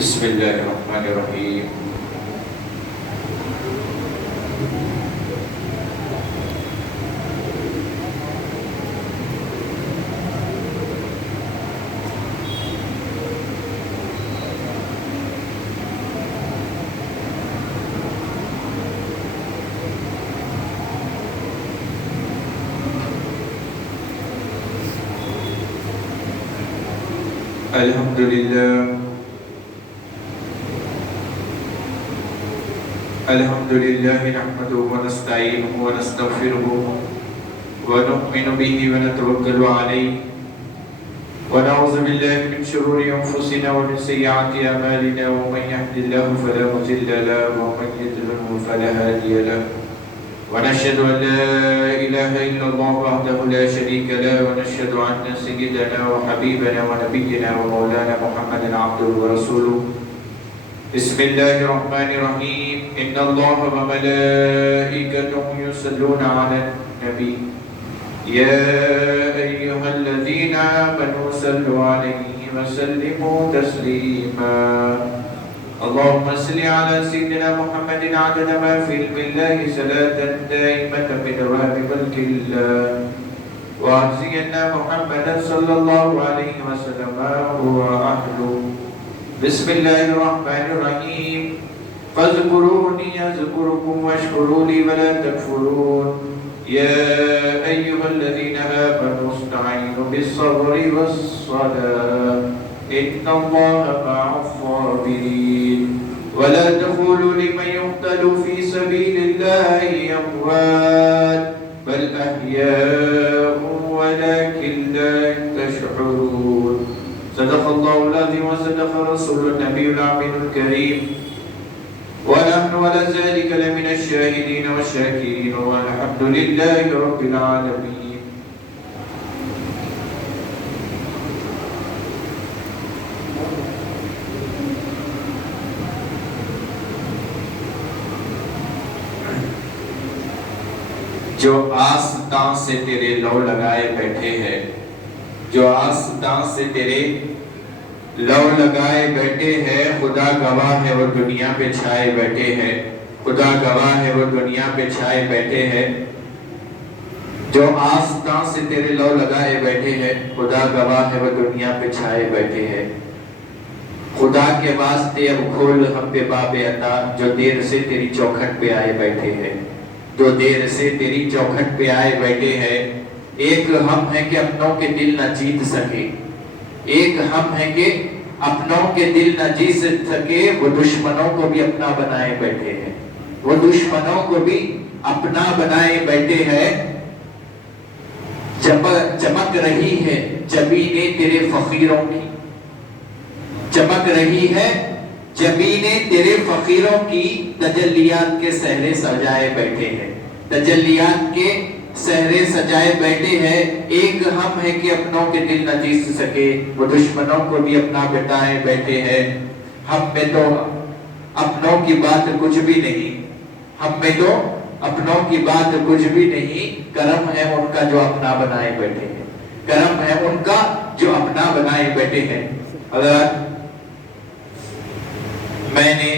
بسم اللہ الرحمن الرحیم۔ الحمد لله نحمده ونستعينه ونستغفره ونؤمن به ونتوكل عليه ونعوذ بالله من شرور أنفسنا ومن سيئات أعمالنا ومن يهد الله فلا مضل له ومن يضلل فلا هادي له ونشهد أن لا إله إلا الله وحده لا شريك له ونشهد أن سيدنا وحبيبنا ونبينا ومولانا محمدا عبده ورسوله بسم الله الرحمن الرحيم إن الله وملائكته يصلون على النبي يا أيها الذين آمنوا صلوا عليه وسلموا تسليما اللهم صل على سيدنا محمد عدد ما في علم الله صلاة دائمة بدوام ملك الله وأجزينا محمدا صلى الله عليه وسلم هو أهله بسم الله الرحمن الرحيم فاذكروني أذكركم واشكروا لي ولا تكفرون يا أيها الذين آمنوا استعينوا بالصبر والصلاة إن الله مع الصابرين ولا تقولوا لمن يقتل في سبيل الله أموات بل أحياء ولكن لا تشعرون صدق الله العظيم وصدق رسول النبي العظيم الكريم ونحن على ذلك لمن الشاهدين والشاكرين والحمد لله رب العالمين۔ جو آستان سے تیرے لو لگائے بیٹھے ہیں، جو آستان سے تیرے لو لگائے بیٹھے ہیں، خدا گواہ ہے وہ دنیا پہ چھائے بیٹھے ہیں، خدا گواہ ہے وہ دنیا پہ چھائے بیٹھے ہیں۔ جو آستان سے تیرے لو لگائے بیٹھے ہیں، خدا گواہ ہے وہ دنیا پہ چھائے بیٹھے ہیں۔ خدا کے واسطے اب کھول ہم پہ باب عطا، جو دیر سے تیری چوکھٹ پہ آئے بیٹھے ہیں، جو دیر سے تیری چوکھٹ پہ آئے بیٹھے ہیں۔ ایک ہم ہے کہ اپنوں کے دل نہ جیت سکے، ایک ہم ہے کہ اپنوں کے دل نہ جیت سکے، وہ دشمنوں کو بھی اپنا بنائے بیٹھے ہیں، وہ دشمنوں کو بھی اپنا بنائے بیٹھے ہیں۔ چمک رہی ہے جبینیں تیرے فقیروں کی، چمک رہی ہے جبینیں تیرے فقیروں کی، تجلیات کے صحرے سجائے بیٹھے ہیں، تجلیات کے صحرے سجائے بیٹھے ہیں۔ ایک ہم ہے کہ اپنوں کے دل نہ جیت سکے، وہ دشمنوں کو بھی اپنا بٹائے بیٹھے ہیں۔ ہم میں تو اپنوں کی بات کچھ بھی نہیں، ہم میں تو اپنوں کی بات کچھ بھی نہیں، کرم ہے ان کا جو اپنا بنائے بیٹھے ہیں، کرم ہے ان کا جو اپنا بنائے بیٹھے ہیں۔ اگر میں نے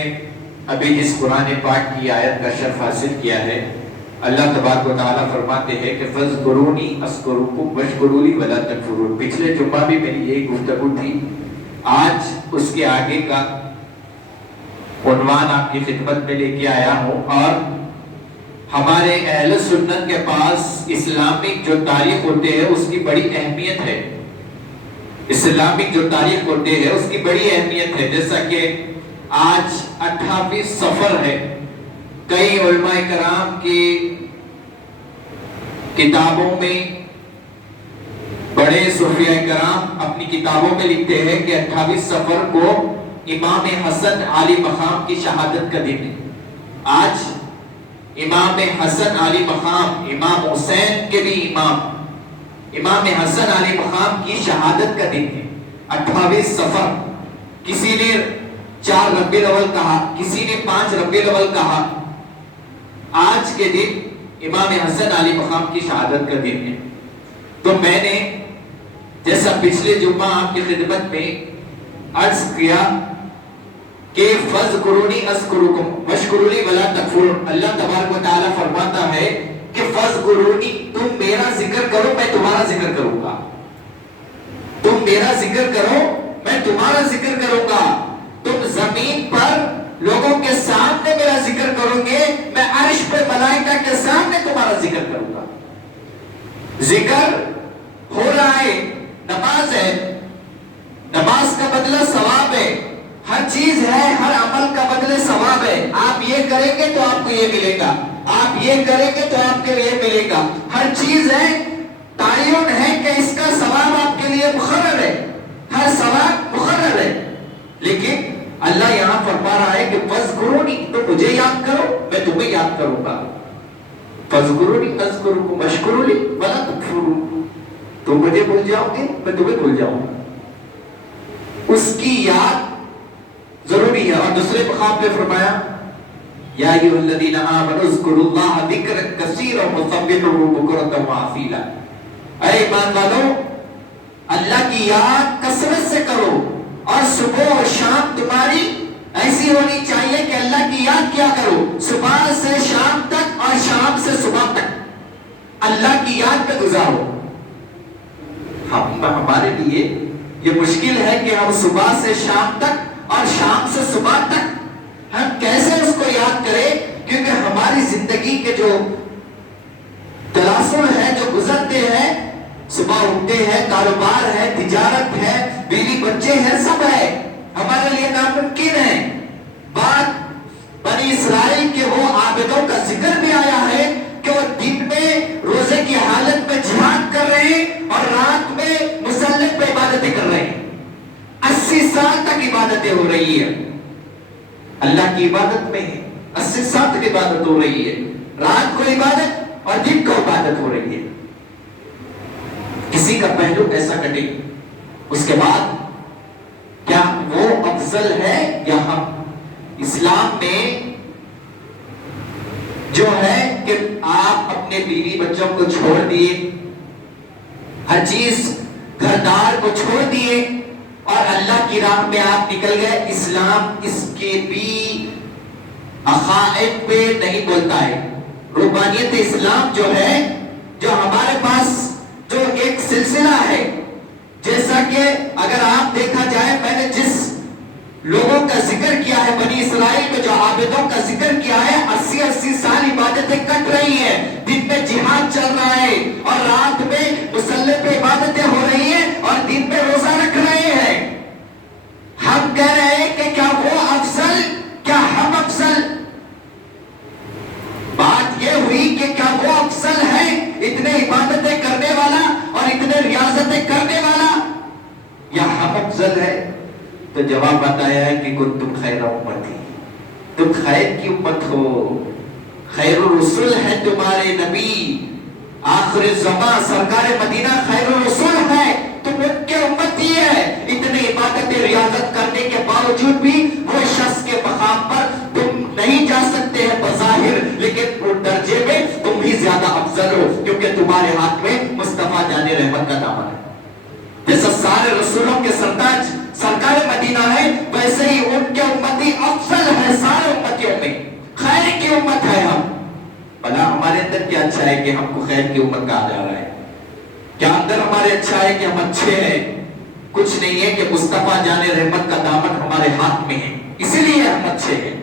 ابھی جس قرآن پاک کی آیت کا شرف حاصل کیا ہے، اللہ تبارک و تعالیٰ فرماتے ہیں کہ فَاذْكُرُونِي أَذْكُرْكُمْ وَاشْكُرُوا لِي وَلَا تَكْفُرُونَ۔ پچھلے جمعہ بھی میری یہی گفتگو تھی، آج اس کے آگے کا عنوان آپ کی خدمت میں لے کے آیا ہوں۔ اور ہمارے اہل سنت کے پاس اسلامک جو تاریخ ہوتے ہیں اس کی بڑی اہمیت ہے، اسلامک جو تاریخ ہوتے ہیں اس کی بڑی اہمیت ہے۔ جیسا کہ آج 28 سفر ہے، کئی علماء کرام کی کتابوں میں، بڑے صوفیاء کرام اپنی کتابوں میں لکھتے ہیں کہ 28 سفر کو امام حسن علی مقام کی شہادت کا دن ہے۔ آج امام حسن علی مقام، امام حسین کے بھی امام حسن علی مقام کی شہادت کا دن ہے۔ 28 سفر، کسی نے 4 ربیع الاول کہا، کسی نے 5 ربیع الاول کہا۔ آج کے دن امام حسن علی مقام کی شہادت کا دن ہے۔ تو میں نے جیسا پچھلے جمعہ آپ کی خدمت میں عرض کیا کہ فذکرونی اذکرکم واشکروا لی ولا تکفرون. اللہ تبارک و تعالی فرماتا ہے کہ فذکرونی، تم میرا ذکر کرو میں تمہارا ذکر کروں گا. تم میرا ذکر کرو میں تمہارا ذکر کروں گا. تم زمین پر لوگوں کے سامنے میرا ذکر کرو گے، میں عرش پہ ملائکہ کے سامنے تمہارا ذکر کروں گا. ذکر ہو رہا ہے، نماز ہے، نماز کا بدلہ ثواب ہے. ہر چیز ہے، ہر عمل کا بدلہ ثواب ہے. آپ یہ کریں گے تو آپ کو یہ ملے گا، آپ یہ کریں گے تو آپ کے لیے ملے گا. ہر چیز ہے، تعین ہے کہ اس کا ثواب آپ کے لیے مقرر ہے، ہر ثواب مقرر ہے. لیکن اللہ یہاں فرما رہا ہے کہ فذکرونی، تو مجھے یاد کرو میں تمہیں یاد کروں گا. فذکرونی اذکرکم واشکروا لی ولا تکفرون. تم مجھے بھول جاؤ گے میں تمہیں بھول جاؤں گا. اس کی یاد ضروری ہے. اور دوسرے مقام پہ فرمایا یا ایھا الذین آمنوا اذکروا اللہ ذکرا کثیرا وسبحوہ بکرۃ وعصیلا. اے ایمان والو، اللہ کی یاد کثرت سے کرو، اور صبح اور شام تمہاری ایسی ہونی چاہیے کہ اللہ کی یاد کیا کرو. صبح سے شام تک اور شام سے صبح تک اللہ کی یاد میں گزارو. ہمارے لیے یہ مشکل ہے کہ ہم صبح سے شام تک اور شام سے صبح تک ہم کیسے اس کو یاد کریں، کیونکہ ہماری زندگی کے جو تلاسل ہے، جو گزرتے ہیں، صبح اٹھتے ہیں، کاروبار ہے، تجارت ہے، بیوی بچے ہیں، سب ہے، ہمارے لیے ناممکن ہے. بات بنی اسرائیل کے وہ عابدوں کا ذکر بھی آیا ہے کہ وہ دن میں روزے کی حالت میں جہاد کر رہے ہیں اور رات میں مسلح پہ عبادتیں کر رہے ہیں. 80 سال تک عبادتیں ہو رہی ہے، اللہ کی عبادت میں ہے. 80 سال تک عبادت ہو رہی ہے، رات کو عبادت اور دن کو عبادت ہو رہی ہے. کسی کا پہلو ایسا کٹے، اس کے بعد کیا وہ افضل ہے یا ہم؟ اسلام میں جو ہے کہ آپ اپنے بیوی بچوں کو چھوڑ دیے، ہر چیز گھردار کو چھوڑ دیے اور اللہ کی راہ میں آپ نکل گئے. اسلام اس کے بھی عقائد پہ نہیں بولتا ہے. روحانیت اسلام جو ہے، جو ہمارے پاس جو ایک سلسلہ ہے، جیسا کہ اگر آپ دیکھا جائے، میں نے جس لوگوں کا ذکر کیا ہے بنی اسرائیل میں، جو عابدوں کا ذکر کیا ہے، 80 سال عبادتیں کٹ رہی ہیں، دن میں جہاد چل رہا ہے اور رات میں مسلح پہ عبادتیں ہو رہی ہیں اور دن میں روزہ رکھ رہے ہیں. ہم کہہ رہے ہیں کہ کیا وہ افضل، کیا ہم افضل؟ بات یہ ہوئی کہ کیا وہ افضل ہے اتنے عبادتیں کرنے والا اور اتنے ریاضتیں کرنے والا، یا ہم افضل ہے؟ تو جواب بتایا ہے کہ کنتم خیر امتی، تم خیر کی امت ہو. خیر الرسل ہے تمہارے نبی، آخر زمان سرکار مدینہ خیر الرسل ہے، تم ان کے امتی ہے. اتنے عبادت ریاضت کرنے کے باوجود بھی وہ شخص کے مقام پر تم نہیں جا سکتے ہیں بظاہر، لیکن اس درجے میں تم ہی زیادہ افضل ہو، کیونکہ تمہارے ہاتھ میں مصطفیٰ جان رحمت کا دامن ہے. جیسا سارے رسولوں کے سرتاج سرکار مدینہ ہے، ویسے ہی ان کے امتی افضل ہے سارے امتیوں میں، خیر کی امت ہے ہم. بھلا ہمارے اندر کیا اچھا ہے کہ ہم کو خیر کی امت کہا جا رہا ہے؟ کیا اندر ہمارے اچھا ہے کہ ہم اچھے ہیں؟ کچھ نہیں ہے کہ مصطفیٰ جان رحمت کا دامن ہمارے ہاتھ میں ہے، اسی لیے ہم اچھے ہیں.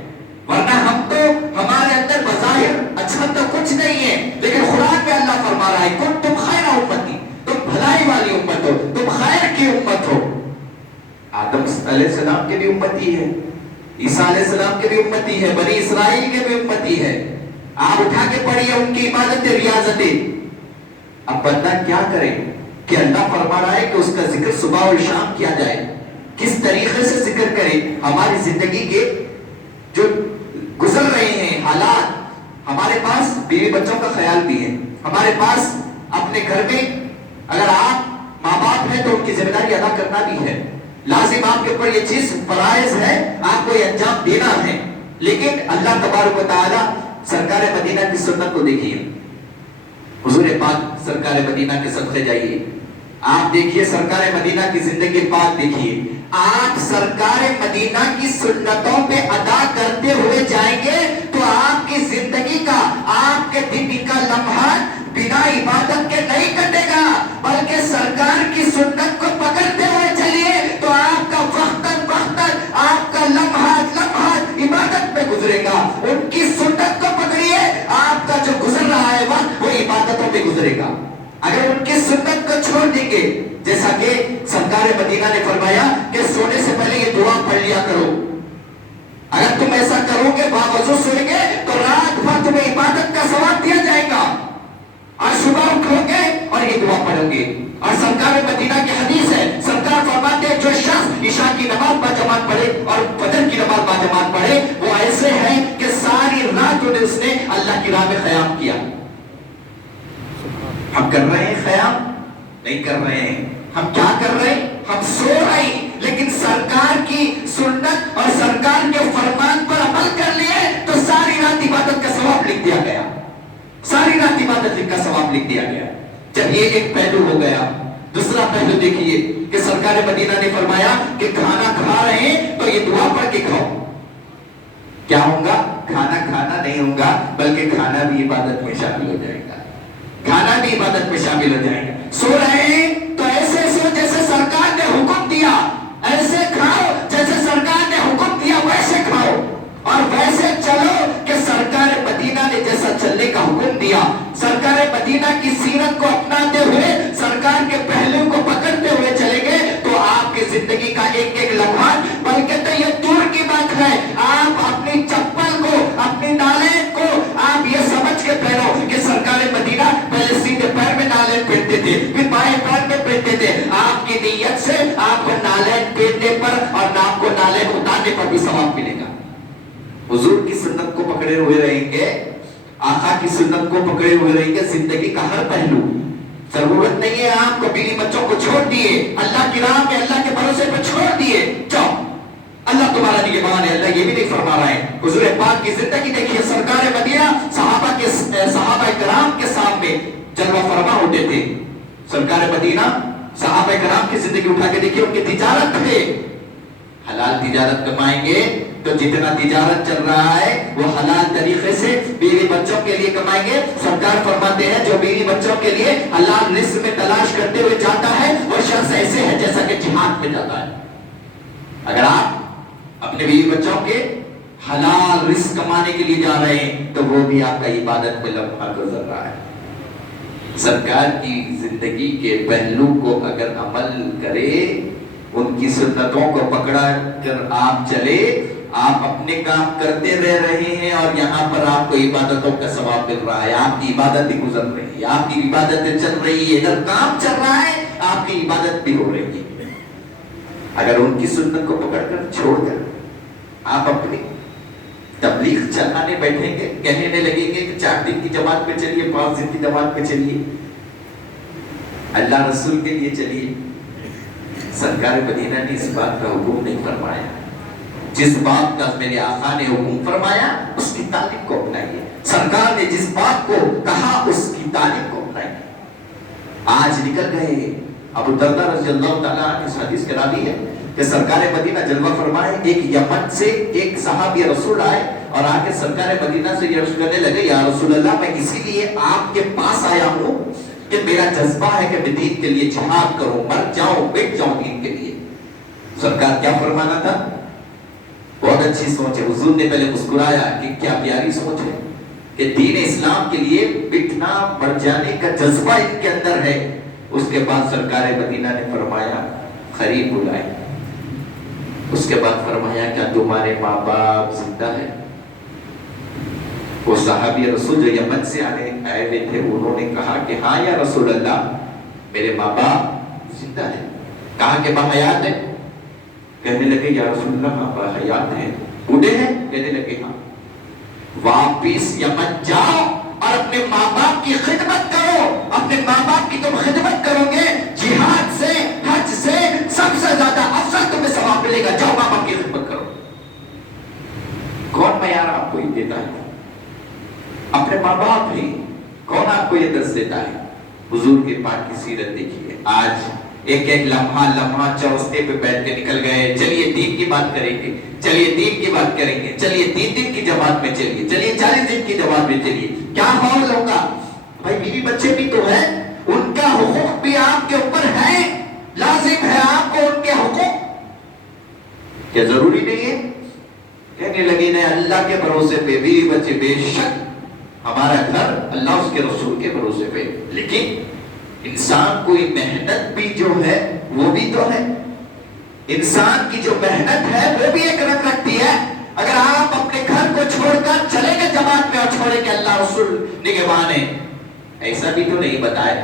ورنہ ہم تو ہمارے اندر بظاہر اچھا تو کچھ نہیں ہے، لیکن قرآن میں اللہ فرما رہا ہے تم خیر امتی، تم بھلائی والی امت ہو، تم خیر کی امت ہو. آدم علیہ السلام کے بھی امتی ہے، عیسیٰ علیہ السلام کے بھی امتی ہے، بنی اسرائیل کے بھی امتی ہے. آپ اٹھا کے پڑھیے ان کی عبادتیں ریاضتیں. اب بندہ کیا کرے کہ اللہ فرما رہا ہے کہ اس کا ذکر صبح اور شام کیا جائے. کس طریقے سے ذکر کرے؟ ہماری زندگی کے جو گزر رہے ہیں حالات، ہمارے پاس بیوی بچوں کا خیال بھی ہے، ہمارے پاس اپنے گھر میں اگر آپ ماں باپ ہیں تو ان کی ذمہ داری ادا کرنا بھی ہے. لازم آپ کے اوپر یہ چیز فرائض ہے، آپ کو یہ انجام دینا ہے. لیکن اللہ تبارک و تعالی سرکار مدینہ کی سنت کو دیکھیے، حضور پاک سرکار مدینہ کے صدقے جائیے، آپ دیکھیے سرکار مدینہ کی زندگی پاک دیکھیے، آپ سرکار مدینہ کی سنتوں سنت کو پکڑتے ہوئے چلیے تو آپ کا وقتاً وقتاً آپ کا لمحات لمحات عبادت میں گزرے گا. ان کی سنت کو پکڑیے, آپ کا جو گزر رہا ہے وقت وہ عبادتوں میں گزرے گا. اگر ان کی سنت کو چھوڑ دیں گے, جیسا کہ سرکار مدینہ نے فرمایا کہ سونے سے پہلے یہ دعا پڑھ لیا کرو, اگر تم ایسا کرو گے باوضو سوئیں گے تو رات بھر تمہیں عبادت کا ثواب دیا جائے گا, اور صبح اٹھو گے اور یہ دعا پڑھو گے. اور سرکار مدینہ کی حدیث ہے, سرکار فرماتے ہیں جو شخص عشاء کی نماز باجماعت پڑھے اور فجر کی نماز باجماعت پڑھے وہ ایسے ہیں کہ ساری رات اس نے اللہ کی راہ میں قیام کیا. ہم کر رہے ہیں قیام؟ نہیں کر رہے ہیں. ہم کیا کر رہے ہیں؟ ہم سو رہے ہیں. لیکن سرکار کی سنت اور سرکار کے فرمان پر عمل کر لیے تو ساری رات عبادت کا ثواب لکھ دیا گیا, ساری رات عبادت کا ثواب لکھ دیا گیا. جب یہ ایک پہلو ہو گیا, دوسرا پہلو دیکھیے کہ سرکار مدینہ نے فرمایا کہ کھانا کھا رہے ہیں تو یہ دعا پڑھ کے کھاؤ. کیا ہوگا؟ کھانا کھانا نہیں ہوگا بلکہ کھانا بھی عبادت میں شامل ہو جائے گا, کھانا بھی عبادت میں شامل ہو جائے گا. سو رہے ہیں تو ایسے سو جیسے سرکار نے حکم دیا, ایسے کھاؤ جیسے سرکار نے حکم دیا ویسے کھاؤ, اور ویسے چلو کہ سرکار مدینہ نے جیسا چلنے کا حکم دیا. سرکار مدینہ کی سیرت کو اپناتے ہوئے, سرکار کے پہلو کو پکڑتے ہوئے چلے گئے تو آپ کی زندگی کا ایک ایک لمحہ, بلکہ تو یہ دور کی بات ہے, آپ اپنی چپل کو, اپنی نالین کو آپ یہ سمجھ کے پہنو کہ سرکار مدینہ پہلے سیدھے پیر میں نالین پہنتے تھے, پھر بائیں پیر میں پہنتے تھے. آپ کی نیت سے آپ کو نالین پہننے پر اور آپ کو نالین اتارنے پر بھی ثواب ملے گا. حضور کی سنت کو پکڑے ہوئے رہیں گے, آقا کی سنت کو پکڑے ہوئے رہیں گے, زندگی کا ہر پہلو. ضرورت نہیں ہے آپ کو بیوی بچوں کو چھوڑ دیے, اللہ کی راہ میں اللہ کے بھروسے پہ چھوڑ دیے جاؤ, اللہ تمہارا نگہبان ہے. اللہ یہ بھی نہیں فرما رہا ہے. حضور پاک کی زندگی دیکھیے, سرکار مدینہ صحابہ کرام کے سامنے جلوہ فرما ہوتے تھے. سرکار مدینہ صحابہ کرام کی زندگی اٹھا کے دیکھیے, ان کی تجارت ہے, حلال تجارت کمائیں گے تو جتنا تجارت چل رہا ہے وہ حلال طریقے سے بیوی بچوں کے لیے کمائیں گے. سرکار فرماتے ہیں جو بیوی بچوں کے لیے حلال رزق میں تلاش کرتے ہوئے جاتا ہے وہ شخص ایسے ہے جیسا کہ جہاد میں جاتا ہے. اگر آپ اپنے بیوی بچوں کے حلال رزق کمانے کے لیے جا رہے ہیں تو وہ بھی آپ کا عبادت میں لمحہ گزر رہا ہے. سرکار کی زندگی کے پہلو کو اگر عمل کرے, ان کی سنتوں کو پکڑا کر آپ چلے, آپ اپنے کام کرتے رہ رہے ہیں اور یہاں پر آپ کو عبادتوں کا ثواب مل رہا ہے. آپ کی عبادت بھی گزر رہی ہے, آپ کی عبادتیں چل رہی ہے, ادھر کام چل رہا ہے, آپ کی عبادت بھی ہو رہی ہے. اگر ان کی سنت کو پکڑ کر چھوڑ کر آپ اپنی تبلیغ چلانے بیٹھیں گے, کہنے لگیں گے کہ 4 دن کی جماعت پہ چلیے, 5 دن کی جماعت پہ چلیے, اللہ رسول کے لیے چلیے. سرکار مدینہ نے اس بات کا حکم نہیں فرمایا. جس بات کا میرے آقا نے حکم فرمایا اس کی تعلیم کو اپنائیے. سرکار نے جس بات کو کہا اس کی تعلیم کو اپنائیے. آج نکل گئے. ابو درداء رضی اللہ تعالیٰ عنہ اس حدیث کے راوی ہے کہ سرکار مدینہ جلوہ فرمائے, ایک یمن سے ایک صحابی رسول آئے اور آ کے سرکار مدینہ سے یہ عرض کرنے لگے, یا رسول اللہ میں اسی لیے آپ کے پاس آیا ہوں کہ میرا جذبہ ہے کہ میں دین کے لیے جہاد کروں, مر جاؤں, بیٹھ جاؤں دین کے لیے. سرکار کیا فرمانا تھا؟ بہت اچھی سوچ ہے. حضور نے پہلے مسکرایا کہ کیا پیاری سوچ ہے کہ دین اسلام کے لیے بٹنا مر جانے کا جذبہ ان کے اندر ہے. اس کے بعد سرکار مدینہ نے فرمایا قریب بلائے. اس کے بعد فرمایا کیا تمہارے ماں باپ زندہ ہیں؟ وہ صحابی رسول جو یمن سے آئے ہوئے تھے انہوں نے کہا کہ ہاں یا رسول اللہ میرے ماں باپ زندہ ہیں. کہا کہ باحیات ہیں؟ کہنے لگے یا رسول اللہ ہاں باحیات ہیں. بوڑھے ہیں؟ کہنے لگے ہاں. واپس یمن جاؤ اور اپنے ماں باپ کی خدمت کرو. اپنے ماں باپ کی تم خدمت کرو گے, جہاد سے حج سے سب سے زیادہ افضل تمہیں ثواب ملے گا. جاؤ ماں باپ کی خدمت کرو. کون معیار آپ کو یہ دیتا ہے؟ اپنے ماں باپ ہی. کون آپ کو یہ درس دیتا ہے؟ حضور کے پاک کی سیرت دیکھیے. آج ایک ایک لمحہ چوستے پہ بیٹھ کے نکل گئے. چلیے دین کی بات کریں گے, چلیے دین کی بات کریں گے, چلیے 3 دن کی جماعت میں چلیے, چلیے 40 دن کی جماعت میں چلیے. کیا حال ہوگا؟ بھائی بیوی بچے بھی تو ہیں, ان کا حقوق بھی آپ کے اوپر ہے, لازم ہے آپ کو ان کے حقوق؟ کیا ضروری نہیں ہے؟ کہنے لگے نہیں اللہ کے بھروسے پہ بیوی بچے، بے شک ہمارا گھر اللہ اس کے رسول کے بھروسے پہ، لیکن انسان کوئی محنت بھی جو ہے وہ بھی تو ہے، انسان کی جو محنت ہے وہ بھی ایک رنگ رکھتی ہے۔ اگر آپ اپنے گھر کو چھوڑ کر چلیں گے جماعت میں اور چھوڑیں گے اللہ رسول نگہبان ہے، ایسا بھی تو نہیں بتائے۔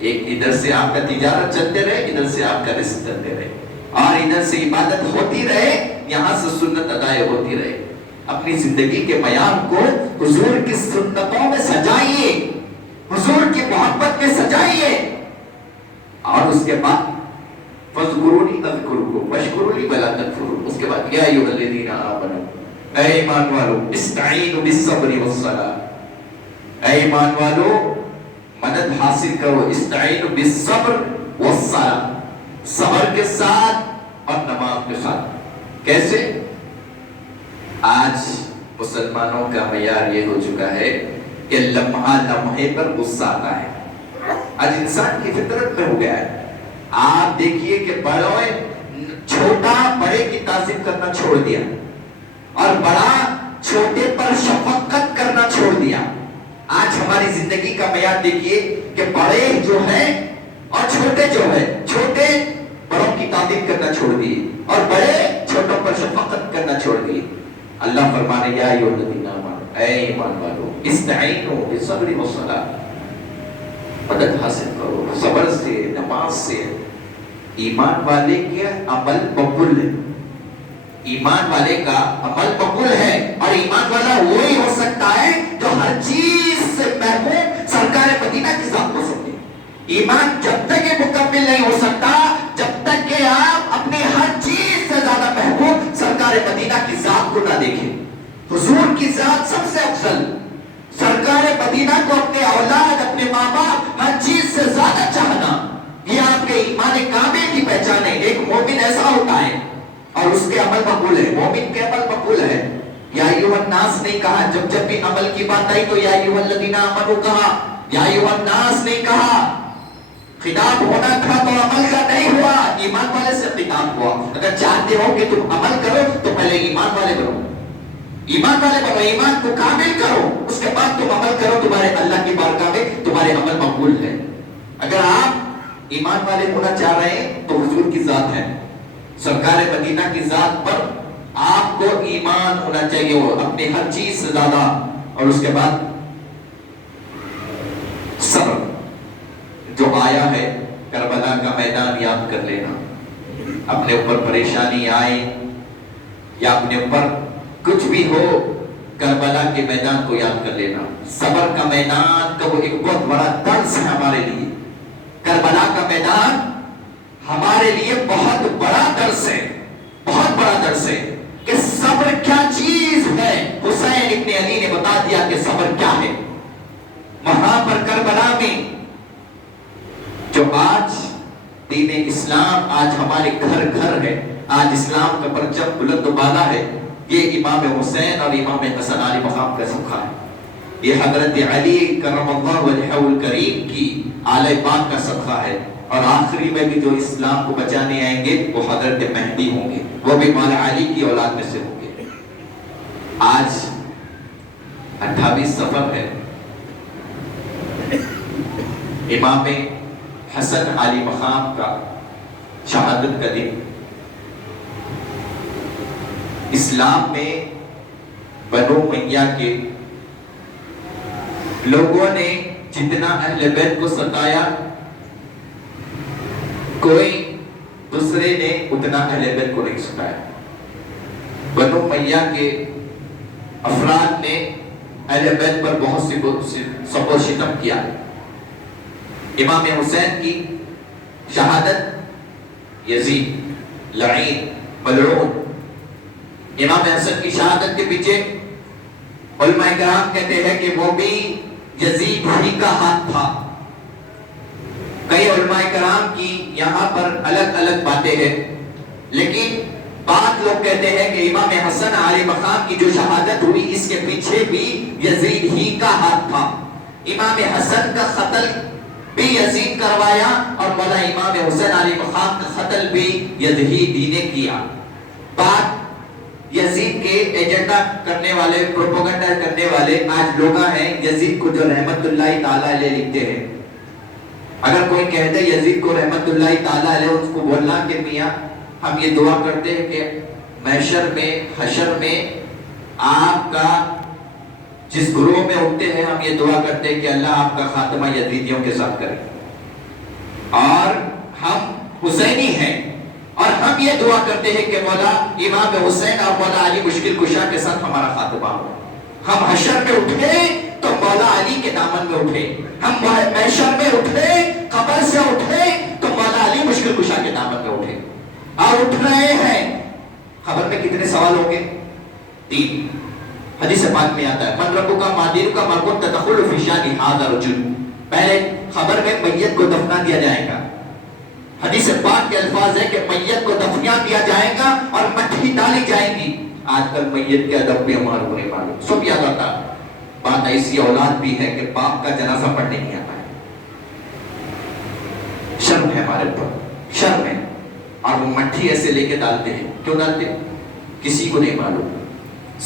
ایک ادھر سے آپ کا تجارت چلتے رہے، ادھر سے آپ کا رزق چلتے رہے، اور ادھر سے عبادت ہوتی رہے، یہاں سے سنت ادائے ہوتی رہے۔ اپنی زندگی کے معیار کو حضور کی سنتوں میں سجائیے، حضور کی محبت میں سجائیے، اور اس کے بعد فَاذْكُرُونِي أَذْكُرْكُمْ وَاشْكُرُوا لِي وَلَا تَكْفُرُونَ، اس کے بعد یا ایھا الذین آمنوا، اے ایمان والو استعینوا بالصبر والصلاۃ، اے ایمان والو مدد حاصل کرو، استعینوا بالصبر والصلاۃ، صبر کے ساتھ اور نماز کے ساتھ۔ کیسے؟ آج مسلمانوں کا معیار یہ ہو چکا ہے کہ لمحہ لمحے پر غصہ آتا ہے، آج انسان کی فطرت میں ہو گیا ہے۔ آپ دیکھیے کہ بڑے چھوٹا بڑے کی تعظیم کرنا چھوڑ دیا، اور بڑا چھوٹے پر شفقت کرنا چھوڑ دیا۔ آج ہماری زندگی کا معیار دیکھیے کہ بڑے جو ہیں اور چھوٹے جو ہیں، چھوٹے بڑوں کی تعظیم کرنا چھوڑ دیے اور بڑے چھوٹوں پر شفقت کرنا چھوڑ دیے۔ اللہ فرمانے یا ایھا الذین آمنوا، اے ایمان والو استعینوا بالصبر والصلاۃ، مدد حاصل کرو صبر سے، نماز سے۔ ایمان والے کے عمل مقبول ہے، ایمان والے کا عمل مقبول ہے، اور ایمان والا وہی ہو سکتا ہے جو ہر چیز سے محبوب سرکار مدینہ کی ذات کو سمجھے۔ ایمان جب تک یہ مکمل نہیں ہو سکتا جب تک کہ آپ اپنی ہر چیز سے زیادہ محبوب سرکار مدینہ کی ذات کو نہ دیکھیں۔ حضور کی ذات سب سے افضل، سرکار مدینہ کو اپنے اولاد، اپنے ماں باپ، ہر چیز سے زیادہ چاہنا، یہ آپ کے ایمان کامل کی پہچان ہے۔ ایک مومن ایسا ہوتا ہے اور اس کے عمل مقبول ہے، مومن کے عمل مقبول ہے۔ یا ایھا الناس نہیں کہا، جب بھی عمل کی بات آئی تو یا ایھا الذین آمنوا کہا، یا ایھا الناس نہیں کہا۔ خطاب ہونا تھا تو عمل کا نہیں ہوا، ایمان والے سے خطاب ہوا۔ اگر چاہتے ہو کہ تم عمل کرو تو پہلے ایمان والے بنو، ایمان والے بنو، ایمان کو کامل کرو، اس کے بعد تم عمل کرو، تمہارے اللہ کی بارگاہ میں تمہارے عمل مقبول ہے۔ اگر آپ ایمان والے ہونا چاہ رہے ہیں تو حضور کی ذات ہے، سرکار مدینہ کی ذات پر آپ کو ایمان ہونا چاہیے، وہ اپنے ہر چیز سے زیادہ، اور اس کے بعد صبر۔ جو آیا ہے کربلا کا میدان یاد کر لینا، اپنے اوپر پریشانی آئے یا اپنے اوپر کچھ بھی ہو، کربلا کے میدان کو یاد کر لینا۔ صبر کا میدان کا وہ ایک بہت بڑا درس ہے ہمارے لیے، کربلا کا میدان ہمارے لیے بہت بڑا درس ہے، بہت بڑا درس ہے کہ صبر کیا چیز ہے۔ حسین ابن علی نے بتا دیا کہ صبر کیا ہے۔ وہاں پر کربلا میں جو آج دین اسلام آج ہمارے گھر گھر ہے، آج اسلام کا پرچم بلند و بالا ہے، یہ امام حسین اور امام حسن علی مقام کا صدقہ ہے، یہ حضرت علی کرم اللہ وجہہ الکریم کی آل پاک کا صدقہ ہے۔ اور آخری میں بھی جو اسلام کو بچانے آئیں گے وہ حضرت مہدی ہوں گے، وہ بھی مولا علی کی اولاد میں سے ہوں گے۔ آج 28 صفر ہے، امام حسن علی مقام کا شہادت کا دن۔ اسلام میں بنو امیہ کے لوگوں نے جتنا اہل بیت کو ستایا، کوئی دوسرے نے اتنا اہل بیت کو نہیں ستایا۔ بنو امیہ کے افراد نے اہل بیت پر بہت سی سب و شتم کیا۔ امام حسین کی شہادت یزید لعین ملعون، امام حسن کی شہادت کے پیچھے علماء کرام کہتے ہیں کہ وہ بھی یزید ہی کا ہاتھ تھا۔ کئی علماء کرام کی یہاں پر الگ الگ باتیں ہیں، لیکن بعض لوگ کہتے ہیں کہ امام حسن علی مقام کی جو شہادت ہوئی اس کے پیچھے بھی یزید ہی کا ہاتھ تھا۔ امام حسن کا قتل بھی یزید کروایا اور مولا امام حسین علیہ السلام کا قتل بھی یزیدی نے کیا۔ بات یزید کے ایجنڈا کرنے والے، پروپیگنڈا کرنے والے آج لوگ ہیں، یزید کو جو رحمت اللہ تعالی علیہ لکھتے ہیں۔ اگر کوئی کہتے یزید کو رحمت اللہ تعالی علیہ، اس کو بولنا کہ میاں ہم یہ دعا کرتے ہیں کہ محشر میں، حشر میں آپ کا جس گروہ میں اٹھتے ہیں، ہم یہ دعا کرتے ہیں کہ اللہ آپ کا خاتمہ یزیدیوں کے ساتھ کرے، اور ہم حسینی ہیں، اور ہم یہ دعا کرتے ہیں کہ مولا امام حسین اور مولا علی مشکل کشا کے ساتھ ہمارا خاتمہ ہو۔ ہم حشر میں اٹھے تو مولا علی کے دامن میں اٹھے، ہم محشر میں اٹھے، قبر سے اٹھے تو مولا علی مشکل کشا کے دامن میں اٹھے، اور اٹھ رہے ہیں۔ خبر میں کتنے سوال ہوں گے؟ 3۔ حدیث پاک میں آتا ہے من ربک ما دینک ما کنت تدخل فی شان ھذا الرجل، پہلے خبر میں میت کو دفنا دیا جائے گا۔ حدیث پاک کے الفاظ ہے کہ میت کو دفنا دیا جائے گا اور مٹی ڈالی جائے گی۔ آج کل میت کے ادب بھی ہمارے کو نہیں معلوم، سب یاد آتا۔ بات ایسی اولاد بھی ہے کہ باپ کا جنازہ پڑھنے نہیں آتا ہے، شرم ہے ہمارے اوپر، شرم ہے، اور وہ مٹی ایسے لے کے ڈالتے ہیں۔ کیوں ڈالتے ہیں کسی کو نہیں معلوم،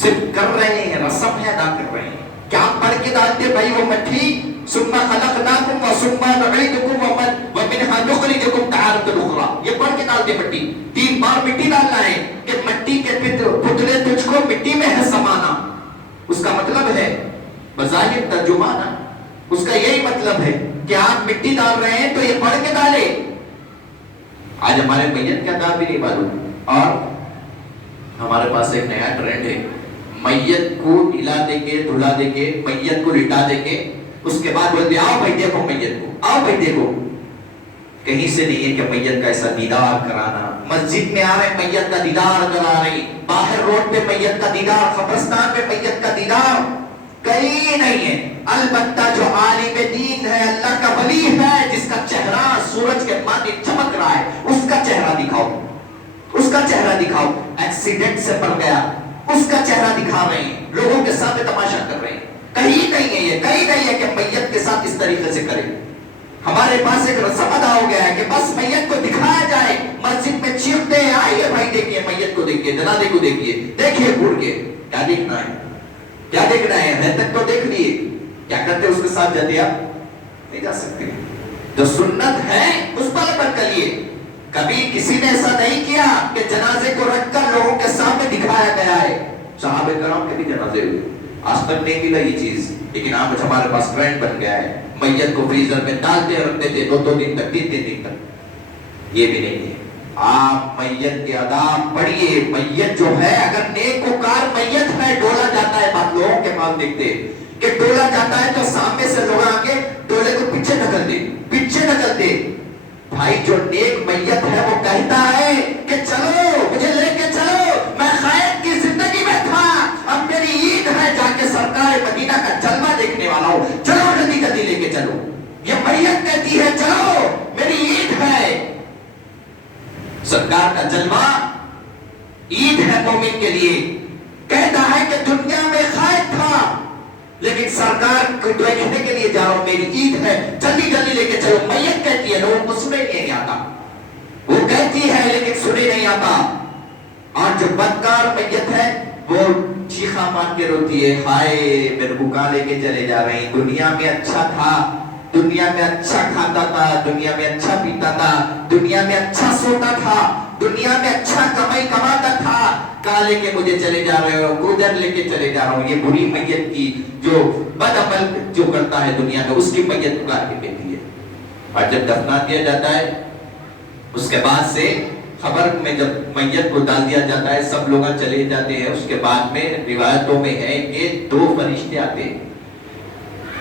صرف کر رہے ہیں، رسم ہے، ادا کر رہے ہیں۔ کیا پڑھ کے ڈالتے بھائی وہ مٹی؟ ثم خلقناکم وثم نعیدکم ومنها نخرجکم تارۃ اخری، یہ پڑھ کے ڈالتے مٹی۔ 3 بار مٹی ڈالنا ہے کہ مٹی کے پتلے تجھ کو مٹی میں ہے سمانا۔ اس کا مطلب ہے بظاہر ترجمہ، اس کا یہی مطلب ہے کہ آپ مٹی ڈال رہے ہیں تو یہ پڑھ کے ڈالے۔ آج ہمارے میت کا ادا بھی نہیں معلوم، اور ہمارے پاس ایک نیا ٹرینڈ ہے، میت کو ہلا دے کے، دھلا دے کے، میت کو لٹا دے کے، اس کے بعد بولتے آؤ بھائی دیکھو میت کو، آؤ بھائی دیکھو۔ کہیں سے نہیں ہے کہ میت کا ایسا دیدار کرانا، مسجد میں آ رہے میت کا دیدار کرا رہی، باہر روڈ پہ میت کا دیدار، قبرستان میں میت کا دیدار، کہیں نہیں ہے۔ البتہ جو عالم دین ہے، اللہ کا ولی ہے، جس کا چہرہ سورج کے مانند چمک رہا ہے، اس کا چہرہ دکھاؤ، اس کا چہرہ دکھاؤ۔ ایکسیڈنٹ سے مر گیا، اس کا چہرہ دکھا رہے ہیں، لوگوں کے سامنے تماشا کر رہے ہیں۔ کہیں نہیں ہے یہ، کہیں نہیں ہے کہ میت کے ساتھ اس طریقے سے کرے۔ ہمارے پاس ایک رسم ادا ہو گیا ہے کہ بس میت کو دکھایا جائے، مسجد میں چیختے ہیں آئیے بھائی دیکھیے میت کو، دیکھیے جنازے کو، دیکھیے دیکھیے گھور کے، کیا دیکھنا ہے، کیا دیکھنا ہے تک تو دیکھ لیے، کیا کرتے اس کے ساتھ جاتے آپ نہیں جا سکتے۔ جو سنت ہے اس پر عمل کریے۔ کبھی کسی نے ایسا نہیں کیا کہ جنازے کو رکھ کر لوگوں کے سامنے دکھایا گیا ہے۔ صحابہ کرام کے بھی جنازے ہوئے، آج تک نہیں ملا یہ چیز، لیکن آج ہمارے پاس ٹرینڈ بن گیا ہے، میت کو فریزر میں ڈالتے رکھتے تھے 2 دن تک، 3 دن تک۔ یہ بھی نہیں ہے۔ آپ میت کے آداب پڑھیے۔ میت جو ہے اگر نیک وکار میت ہے، ڈولا جاتا ہے، بات لوگوں کے پاس دیکھتے کہ ڈولا جاتا ہے تو سامنے سے لوگ آگے ڈولے کو پیچھے ڈھکل دے، پیچھے ڈھکل دے۔ بھائی جو نیک میت ہے وہ کہتا ہے کہ چلو مجھے لے کے چلو، میں خیر کی زندگی میں تھا، اب میری عید ہے، جا کے سرکار مدینہ کا جلوہ دیکھنے والا ہوں، چلو جلدی جلدی لے کے چلو۔ یہ میت کہتی ہے چلو میری عید ہے، سرکار کا جلوہ عید ہے مومن کے لیے۔ کہتا ہے کہ دنیا میں خائف تھا لیکن سرکار کو دیکھنے کے لیے جا رہا ہوں، میری عید ہے، جلدی جلدی لے کے چلو۔ میت کہتی ہے، لوگوں کو سنے نہیں آتا، وہ کہتی ہے لیکن سنے نہیں آتا۔ اور جو بدکار میت ہے وہ چیخا مار کے روتی ہے، ہائے میرے کو کہاں لے کے چلے جا رہے ہیں، دنیا میں اچھا تھا، دنیا میں اچھا کھاتا تھا، دنیا میں اچھا پیتا تھا، دنیا میں اچھا سوتا تھا، دنیا میں اچھا کمائی کماتا تھا، کہاں لے کے مجھے چلے جا رہے ہو، کدھر لے کے چلے جا رہا ہوں۔ یہ بری میت کی جو بد عمل جو کرتا ہے دنیا میں، اس کی میت پکار کے کہتی ہے۔ اور جب دفنا دیا جاتا ہے اس کے بعد سے خبر میں جب میت کو ڈال دیا جاتا ہے، سب لوگ چلے جاتے ہیں، اس کے بعد میں روایتوں میں ہے کہ 2 فرشتے آتے ہیں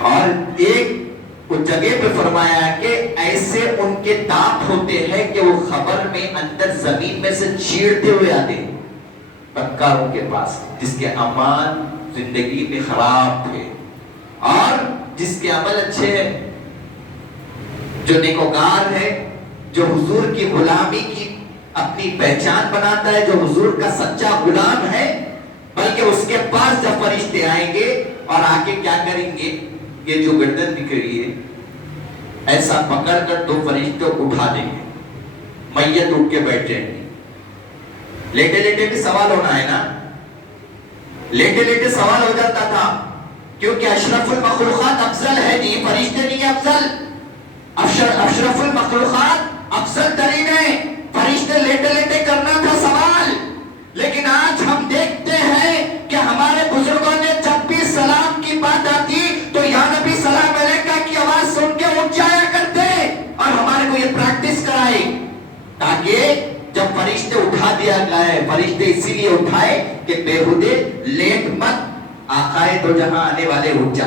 اور ایک اس جگہ پہ فرمایا کہ ایسے ان کے دانت ہوتے ہیں کہ وہ خبر میں اندر زمین میں سے چیرتے ہوئے آتے ہیں بدکاروں کے پاس، جس کے اعمال زندگی میں خراب تھے اور جس کے عمل اچھے ہیں، جو نیکوکار ہے، جو حضور کی غلامی کی اپنی پہچان بناتا ہے، جو حضور کا سچا غلام ہے، بلکہ اس کے پاس جب فرشتے آئیں گے اور آگے کیا کریں گے، یہ جو گردن دکھ رہی ہے ایسا پکڑ کر دو فرشتے اٹھا دیں گے, میت اٹھ کے بیٹھ جائیں گے. لیٹے لیٹے بھی سوال ہونا ہے نا, لیٹے لیٹے سوال ہو جاتا تھا, کیونکہ اشرف المخلوقات افضل ہے نہیں, فرشتے نہیں افضل. اشرف المخلوقات افضل ترین ہے, فرشتے لیٹے لیٹے کرنا تھا سوال. لیکن آج ہم دیکھتے ہیں کہ ہمارے بزرگوں نے جب بھی سلام کی بات آتی تو یا نبی سلام علیکہ کی آواز سن کے اٹھ جایا کرتے, اور ہمارے کو یہ پریکٹس کرائی تاکہ جب فرشتے اٹھا دیا گئے, فرشتے اسی لیے اٹھائے کہ بےہودے لیٹ مت, آقائے دو جہاں آنے والے اٹھ جا,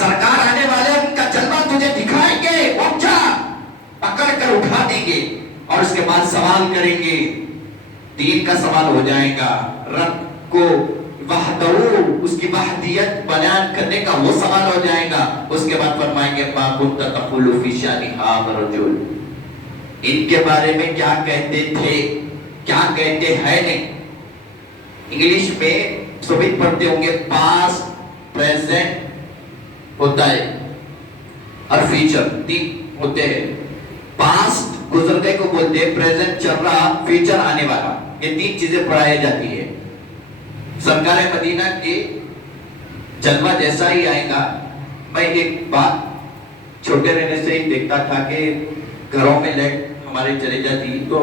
سرکار آنے والے ان کا جلوہ تجھے دکھائیں گے, اٹھ جا. پکڑ کر اٹھا دیں گے اور اس کے بعد سوال کریں گے, دین کا سوال ہو جائے گا, رب کو وحدہ اس کی وحدیت بیان کرنے کا وہ سوال ہو جائے گا. اس کے بعد فرمائیں گے ما كنت تقول في شأن هذا الرجل, ان کے بارے میں کیا کہتے تھے, کیا کہتے ہیں. نہیں, انگلش میں سبھی پڑھتے ہوں گے, پاسٹ پریزنٹ ہوتا ہے اور فیوچر تین ہوتے ہیں. پاسٹ گزر گئے کو بولتے ہیں, پریزنٹ چل رہا, فیوچر آنے والا, یہ تین چیزیں پڑھائی جاتی ہے. سرکار مدینہ کے جلوہ جیسا ہی آئے گا. میں ایک بات چھوٹے رہنے سے ہی دیکھتا تھا کہ گھروں میں لائٹ ہمارے چلے جاتی تو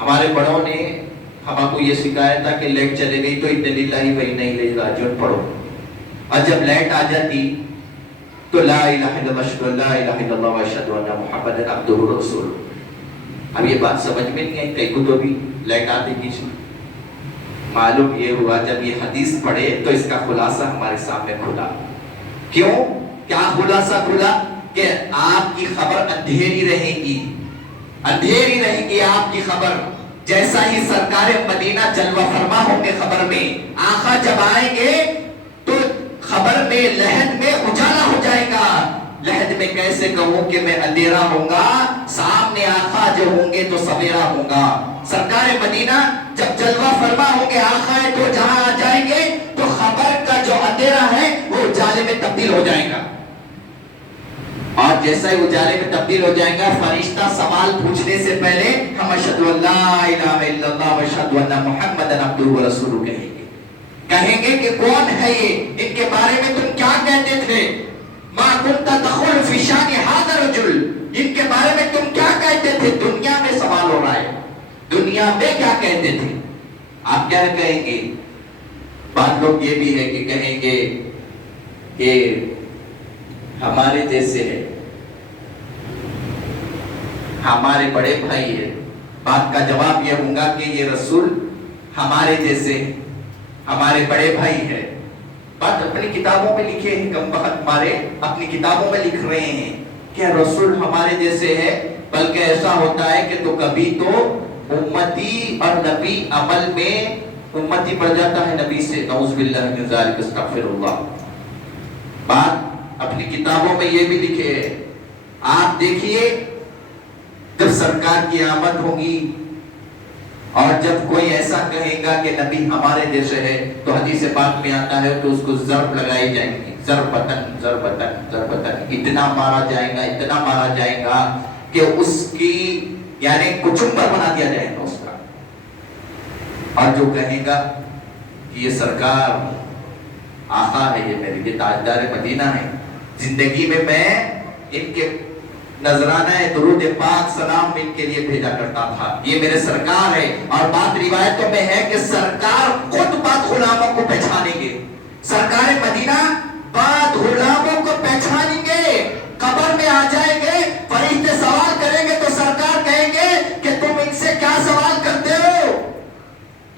ہمارے بڑوں نے ہم کو یہ سکھایا تھا کہ لائٹ چلے گئی تو اِنَّ لِلَّهِ وَإِنَّ إِلَيْهِ رَاجِعُونَ پڑھو, اور جب لائٹ آ جاتی تو لا الہ الا اللہ اشہد ان لا الہ الا اللہ واشہد ان محمدا عبدہ ورسولہ. اب یہ بات سمجھ میں نہیں آئی, کئی کو تو بھی لائٹ آتے کسی معلوم یہ ہوا جب یہ حدیث پڑھے تو اس کا خلاصہ ہمارے سامنے کھلا. کیوں, کیا خلاصہ کھلا کہ آپ کی خبر اندھیری رہے گی, اندھیری رہے گی آپ کی خبر. جیسا ہی سرکار مدینہ جلوہ فرما ہوں گے خبر میں, آقا جب آئیں گے تو خبر میں لہد میں اجالا ہو جائے گا. لہد میں کیسے کہوں کہ میں اندھیرا ہوں گا, سامنے آقا جو ہوں گے تو سویرا ہوں گا. سرکار مدینہ جب جلوہ فرما ہوں گے, آقا ہے تو جہاں آ جائیں گے تو خبر کا جو اندھیرا ہے وہ اجالے میں تبدیل ہو جائے گا. اور جیسا ہی اجالے میں تبدیل ہو جائے گا, فرشتہ سوال پوچھنے سے پہلے ہم اشہد ان لا الہ الا اللہ واشہد ان محمدا عبدہ ورسولہ کہیں گے. کہیں گے کہ کون ہے یہ, ان کے بارے میں تم کیا کہتے تھے. ما كنت تقول في شأن هذا الرجل, ان کے بارے میں تم کیا کہتے تھے. دنیا میں سوال ہو رہا ہے, دنیا میں کیا کہتے تھے, آپ کیا کہیں گے. بعض لوگ یہ بھی ہے کہ کہیں گے کہ ہمارے جیسے ہے, ہمارے بڑے بھائی ہے. بات کا جواب یہ ہوگا کہ یہ رسول ہمارے جیسے, ہمارے بڑے بھائی ہے. بات اپنی کتابوں میں لکھے ہیں, کم وقت ہمارے اپنی کتابوں میں لکھ رہے ہیں کہ رسول ہمارے جیسے ہے. بلکہ ایسا ہوتا ہے کہ تو کبھی تو امتی اور نبی عمل میں امتی بڑھ جاتا ہے نبی سے, نعوذ باللہ من ذالک استغفر اللہ. بات اپنی کتابوں میں یہ بھی لکھے ہے. آپ دیکھیے جب سرکار کی آمد ہوگی اور جب کوئی ایسا کہے گا کہ نبی ہمارے جیسے ہے تو حدیث پاک میں آتا ہے کہ اس کو ضرب لگائی جائیں گی, ضربتن ضربتن ضربتن, اتنا مارا جائے گا, اتنا مارا جائے گا کہ اس کی یعنی کچمبر بنا دیا جائے گا اس کا. اور جو کہے گا کہ یہ سرکار آقا ہے, یہ میرے لیے تاجدار مدینہ ہے, زندگی میں ان کے نذرانہ درود پاک سلام ان کے لیے بھیجا کرتا تھا, یہ میرے سرکار ہے. اور بات روایتوں میں ہے کہ سرکار خود بعد غلاموں کو پہچانیں گے. سرکار مدینہ بعد غلاموں کو پہچانیں گے, قبر میں آ جائیں گے, فرشتے سوال کریں گے تو سرکار کہیں گے کہ تم ان سے کیا سوال کرتے ہو,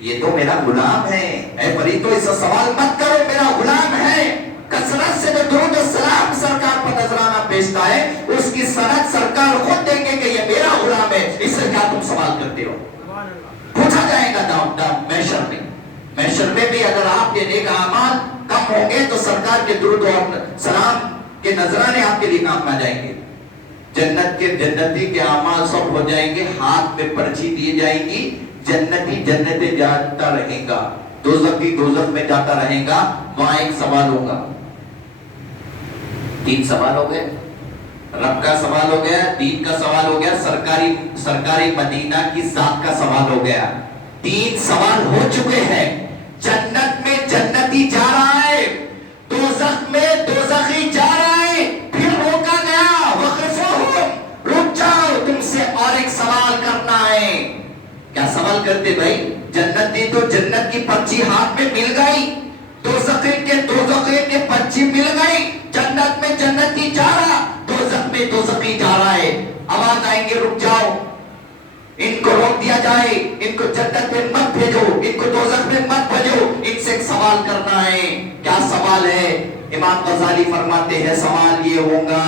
یہ تو میرا غلام ہے. اے فرشتوں اس سے سوال مت کرو, میرا غلام ہے. کثرت سے جو درود و سلام سرکار پر نذرانہ بھیجتا ہے اس کی سند سرکار خود دیں گے کہ یہ میرا غلام ہے, اس سے کیا تم سوال کرتے ہو. پوچھا جائے گا محشر میں. محشر میں بھی اگر آپ کے نیک اعمال کم ہوں گے تو سرکار کے درود و سلام کے نذرانے آپ کے لیے کام آ جائیں گے. جنت کے جنتی کے اعمال سب ہو جائیں گے, ہاتھ میں پرچی دی جائے گی, جنتی جنت جاتا رہے گا, دوزخی دوزخ میں جاتا رہے گا. وہاں ایک سوال ہوگا, تین سوال ہو گئے. رب کا سوال ہو گیا، دین کا سوال ہو گیا، سرکاری مدینہ کی ذات کا سوال ہو گیا. 3 سوال ہو چکے ہیں. جنت میں جنتی جا رہا ہے، دوزخ میں دوزخی جا رہا ہے. پھر روکا گیا، وقفوہم، رک جاؤ، تم سے اور ایک سوال کرنا ہے. کیا سوال کرتے بھائی؟ جنت دی تو جنت کی پرچی ہاتھ میں مل گئی، دوزخی کے پرچی مل گئی. جنت میں جنتی جا رہا، دوزخ میں دوزخی جا رہا ہے. آواز آئیں گے رک جاؤ، ان کو روک دیا جائے، ان کو جنت میں مت بھیجو، ان کو دوزخ میں مت بھیجو. ان سے ایک سوال کرنا ہے. کیا سوال ہے؟ امام غزالی فرماتے ہیں سوال یہ ہوگا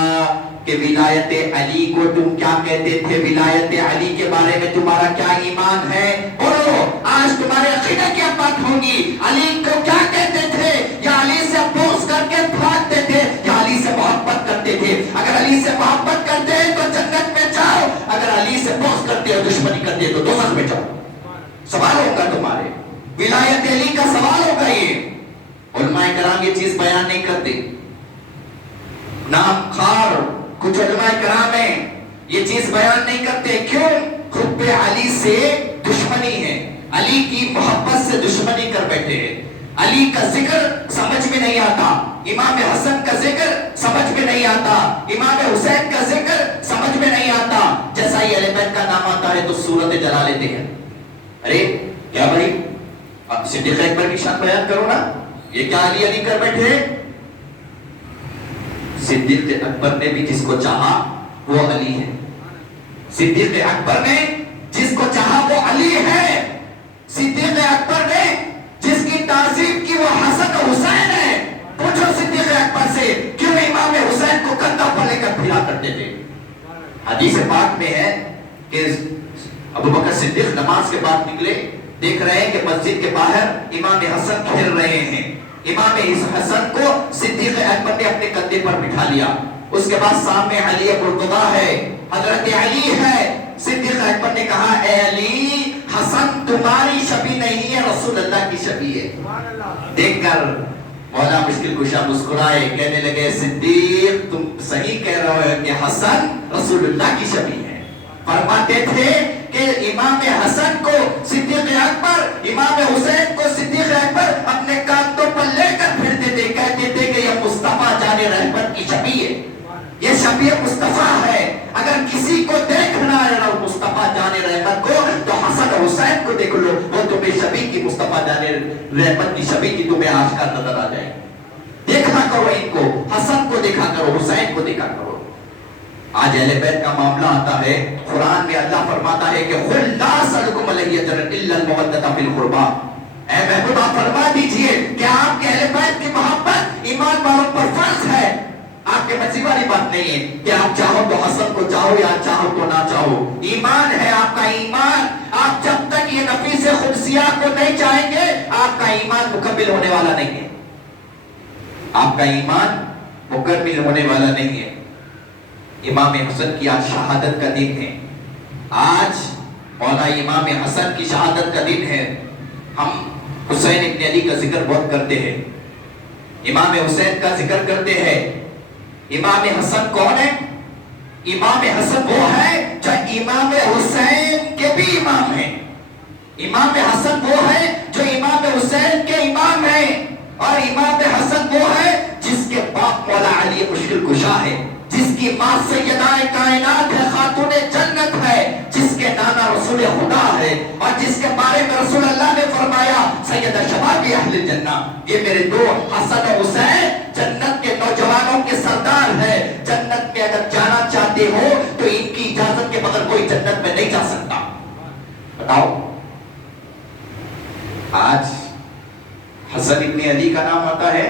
کہ ولایت علی کو تم کیا کہتے تھے؟ ولایت علی کے بارے میں تمہارا کیا ایمان ہے؟ بولو، آج تمہارے عقیدے کی بات ہوگی. علی کو کیا کہتے تھے؟ یا علی سے بغض کر کے بھاگتے تھے، یا علی سے محبت کرتے تھے؟ اگر علی سے محبت کرتے ہیں تو جنت میں جاؤ، اگر علی سے بغض کرتے ہو، دشمنی کرتے ہو تو دوزخ میں جاؤ. سوال ہوگا تمہارے، ولایت علی کا سوال ہوگا. یہ علماء کرام یہ چیز بیان نہیں کرتے. نام خار کچھ علماء کرام ہیں یہ چیز بیان نہیں کرتے. کیوں؟ حب علی سے دشمنی ہے، علی کی محبت سے دشمنی کر بیٹھے ہیں. علی کا ذکر سمجھ میں نہیں آتا، امام حسن کا ذکر سمجھ میں نہیں آتا، امام حسین کا ذکر سمجھ میں نہیں آتا. جیسا ہی اہل بیت کا نام آتا ہے تو صورت جلا لیتے ہیں. ارے کیا بھائی، صدیق اکبر کی شان بیان کرو نا، یہ کیا علی علی کر بیٹھے؟ صدیق اکبر نے بھی جس کو چاہا وہ علی ہے. صدیق اکبر نے جس کو چاہا وہ علی ہے. صدیق اکبر نے جس کی تعظیم کی وہ حسن حسین ہے. پوچھو صدیق اکبر سے کیوں امام حسین کو کندھوں پر لے کر پھرا کرتے تھے. حدیث پاک میں ہے کہ ابوبکر صدیق نماز کے بعد نکلے، دیکھ رہے ہیں کہ مسجد کے باہر امام حسن کھیل رہے ہیں. امام حسن کو صدیق اکبر نے اپنے کندھے پر بٹھا لیا. اس کے بعد سامنے علی مرتضیٰ ہے، حضرت علی ہے. صدیق اکبر نے کہا اے علی، حسن تمہاری شبیہ نہیں ہے، رسول اللہ کی شبیہ ہے. دیکھ کر مولا مشکل کشا مسکرائے، کہنے لگے صدیق تم صحیح کہہ رہے ہو کہ حسن رسول اللہ کی شبیہ ہے. فرماتے تھے کہ امام حسن کو صدیق اکبر، امام حسین کو صدیق اکبر اپنے کاندھوں پر لے کر پھرتے تھے، کہتے تھے کہ یہ مصطفیٰ جان رحمت کی شبیہ ہے، یہ شبیہ مصطفیٰ ہے. اگر کسی کو دیکھنا ہے نا مصطفیٰ جان رحمت کو تو حسن حسین کو دیکھ لو، وہ تمہیں شبیہ کی، مصطفیٰ جان رحمت کی شبیہ کی تمہیں آشکار نظر آ جائے. دیکھا کرو ان کو، حسن کو دیکھا کرو، حسین کو دیکھا کرو. آج اہل بیت کا معاملہ آتا ہے، قرآن میں اللہ فرماتا ہے کہ قُلْ لَا أَسْأَلُكُمْ عَلَيْهِ أَجْرًا إِلَّا الْمَوَدَّةَ فِي الْقُرْبَى. اے محبوب آپ فرما دیجئے کہ آپ کے اہل بیت کی محبت ایمان والوں پر فرض ہے. آپ کے مرضی والی بات نہیں ہے کہ آپ چاہو تو حسن کو چاہو یا چاہو تو نہ چاہو. ایمان ہے آپ کا ایمان. آپ جب تک یہ نفیس قدسیہ کو نہیں چاہیں گے آپ کا ایمان مکمل ہونے والا نہیں ہے. آپ کا ایمان مکمل ہونے والا نہیں ہے. امام حسن کی آج شہادت کا دن ہے. آج مولا امام حسن کی شہادت کا دن ہے. ہم حسین ابن علی کا ذکر بہت کرتے ہیں، امام حسین کا ذکر کرتے ہیں. امام حسن کون ہے؟ امام حسن وہ ہے جو امام حسین کے بھی امام ہیں. امام حسن وہ ہے جو امام حسین کے امام ہیں، اور امام حسن وہ ہے جس کے باپ مولا علی مشکل کشا ہے، جس کی ماں سیدہ کائنات ہے، خاتون جنت ہے، جس کے نانا رسول خدا ہے، اور جس کے بارے میں رسول اللہ نے فرمایا سیدہ شباب اہل جنہ. یہ میرے دو حسن و حسین جنت کے نوجوانوں کے سردار ہے. جنت میں اگر جانا چاہتے ہو تو ان کی اجازت کے بغیر کوئی جنت میں نہیں جا سکتا. بتاؤ، آج حسن ابن علی کا نام آتا ہے،